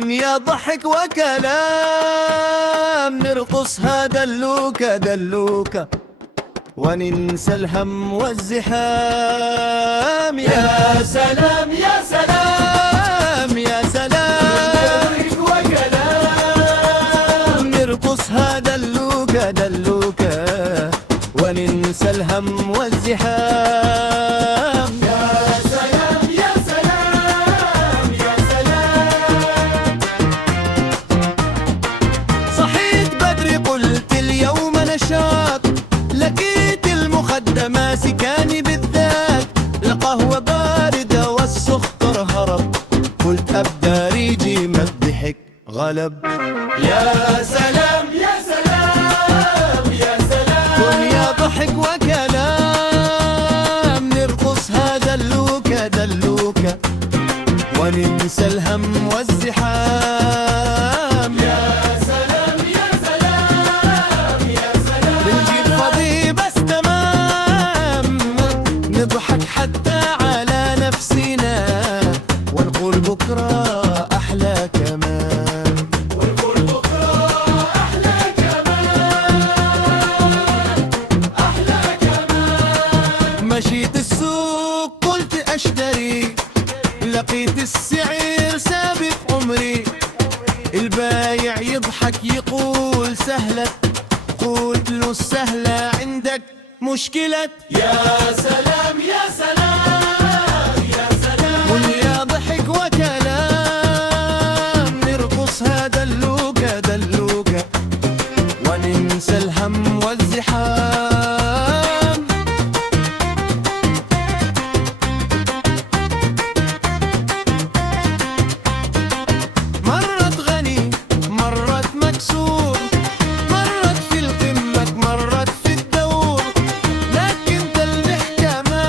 دنيا ضحك وكلام، نرقص هذا اللوكا دلوكا وننسى الهم والزحام. يا سلام يا سلام يا سلام، وكلام نرقص هذا اللوكا دلوكا وننسى الهم والزحام. يا سلام يا سلام يا سلام. صحيت بدري قلت اليوم نشاط، لقيت المخدة ماسكاني بالذات، القهوة باردة والسكر هرب، قلت أبدا ريجي ما الضحك غلب. يا سلام يا سلام يا سلام، دنيا ضحك وكلام، نرقص هذا اللوكا دلوكا وننسى الهم والزحام. يا سلام يا سلام يا سلام، بنجيب فضي بس تمام، نضحك حتى على نفسنا ونقول بكرة أحلى كمان، ونقول بكرة أحلى كمان، أحلى كمان. مشيت السوق قلت أشتري، لقيت السعر سابق عمري، البايع يضحك يقول سهلة، قلت له السهلة عندك مشكلة. يا سلام يا سلام يا سلام، دنيا ضحك وكلام، نرقص هذا اللوكا دلوكا وننسى الهم والزحام. مرت غني مرت مكسور، مرت في القمة مرت في الدور، لكن الضحكة ما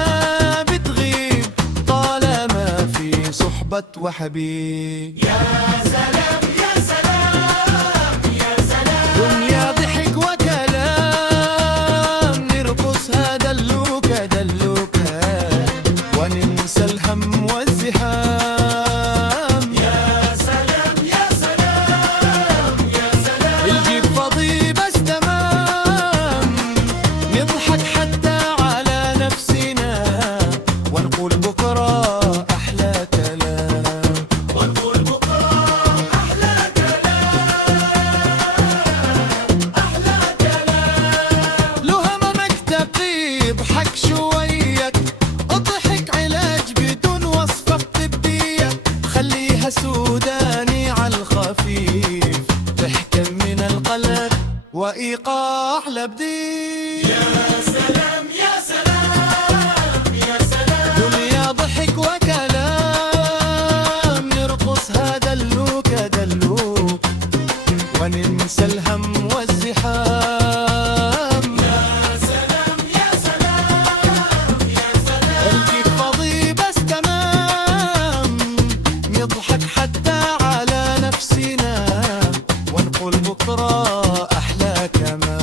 بتغيب طالما في صحبة وحبيب. يا سلام يا سلام يا سلام، دنيا ضحك وكلام، نرقص هذا اللوكا دلوكا وننسى الهم والزحام. يا سلام يا سلام يا سلام، الجيب فاضي بس تمام، نضحك حتى على نفسنا ونقول بكرة أحلى كلام، ونقول بكرة أحلى كلام، أحلى كلام. له هم مكتب يضحك شوية، اضحك علاج بدون وصفة طبية، خليها سوداني على الخفيف، ضحكة من القلق وإيقاع لبديل. يا سلام يا سلام يا سلام، دنيا ضحك وكلام، نرقص هذا اللوكا دلوك وننسى الهم والزحام. يا سلام يا سلام يا سلام، الجيب فاضي بس تمام، نضحك حتى على نفسنا ونقول بكرة أحلى كمان.